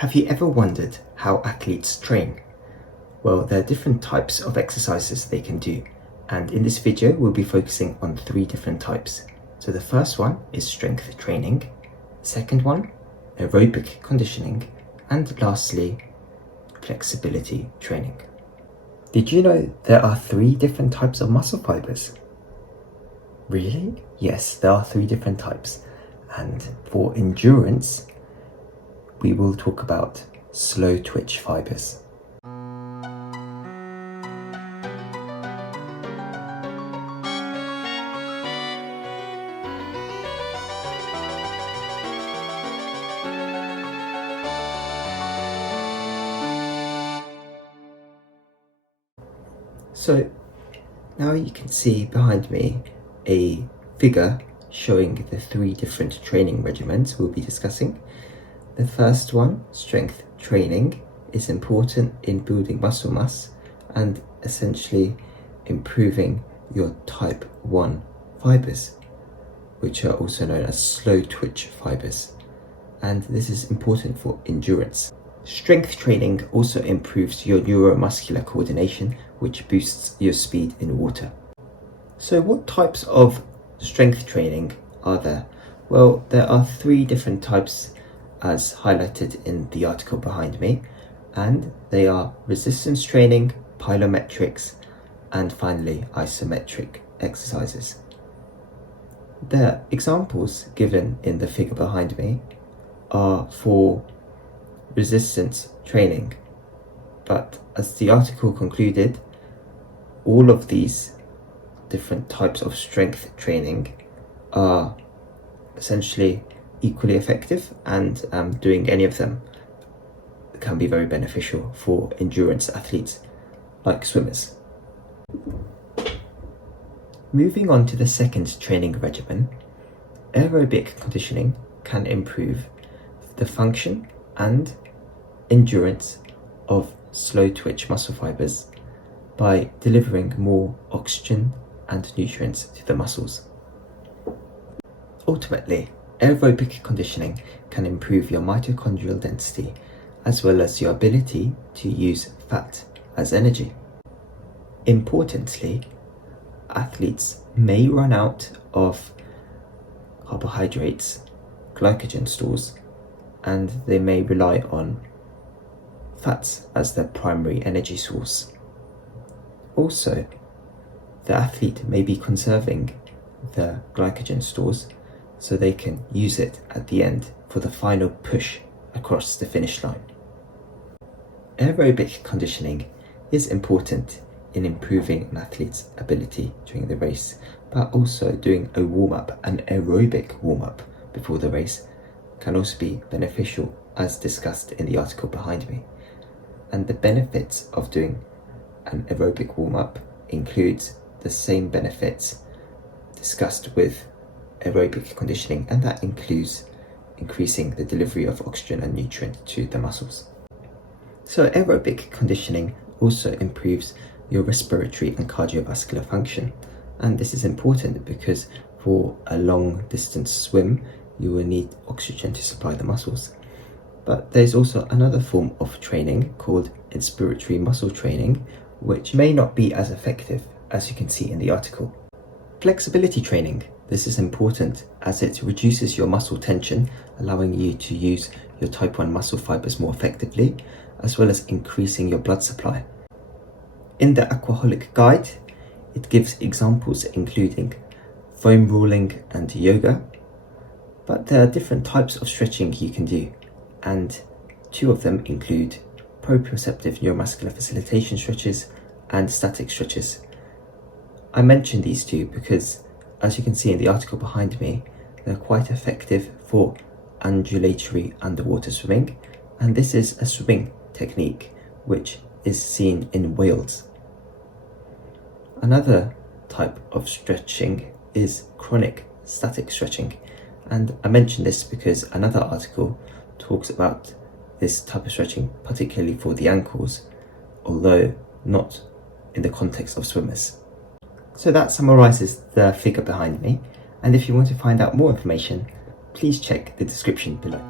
Have you ever wondered how athletes train? Well, there are different types of exercises they can do, and in this video we'll be focusing on 3 different types. So the first one is strength training, second one, aerobic conditioning, and lastly, flexibility training. Did you know there are 3 different types of muscle fibers? Really? Yes, there are 3 different types, and for endurance, we will talk about slow twitch fibers. So now you can see behind me a figure showing the 3 different training regimens we'll be discussing. The first one, strength training, is important in building muscle mass and essentially improving your type 1 fibers, which are also known as slow twitch fibers. And this is important for endurance. Strength training also improves your neuromuscular coordination, which boosts your speed in water. So what types of strength training are there? Well, there are 3 different types as highlighted in the article behind me, and they are resistance training, plyometrics, and finally isometric exercises. The examples given in the figure behind me are for resistance training, but as the article concluded, all of these different types of strength training are essentially equally effective, and doing any of them can be very beneficial for endurance athletes like swimmers. Moving on to the second training regimen, aerobic conditioning can improve the function and endurance of slow twitch muscle fibers by delivering more oxygen and nutrients to the muscles. Ultimately, aerobic conditioning can improve your mitochondrial density as well as your ability to use fat as energy. Importantly, athletes may run out of carbohydrates, glycogen stores, and they may rely on fats as their primary energy source. Also, the athlete may be conserving the glycogen stores so they can use it at the end for the final push across the finish line. Aerobic conditioning is important in improving an athlete's ability during the race, but also doing a warm-up, an aerobic warm-up before the race, can also be beneficial, as discussed in the article behind me. And the benefits of doing an aerobic warm-up includes the same benefits discussed with aerobic conditioning, and that includes increasing the delivery of oxygen and nutrient to the muscles. So aerobic conditioning also improves your respiratory and cardiovascular function, and this is important because for a long distance swim you will need oxygen to supply the muscles. But there's also another form of training called inspiratory muscle training, which may not be as effective, as you can see in the article. Flexibility training. This is important as it reduces your muscle tension, allowing you to use your type 1 muscle fibers more effectively, as well as increasing your blood supply. In the Aquaholic Guide, it gives examples including foam rolling and yoga, but there are different types of stretching you can do, and 2 of them include proprioceptive neuromuscular facilitation stretches and static stretches. I mention these 2 because, as you can see in the article behind me, they're quite effective for undulatory underwater swimming, and this is a swimming technique which is seen in whales. Another type of stretching is chronic static stretching, and I mention this because another article talks about this type of stretching particularly for the ankles, although not in the context of swimmers. So that summarizes the figure behind me, and if you want to find out more information, please check the description below.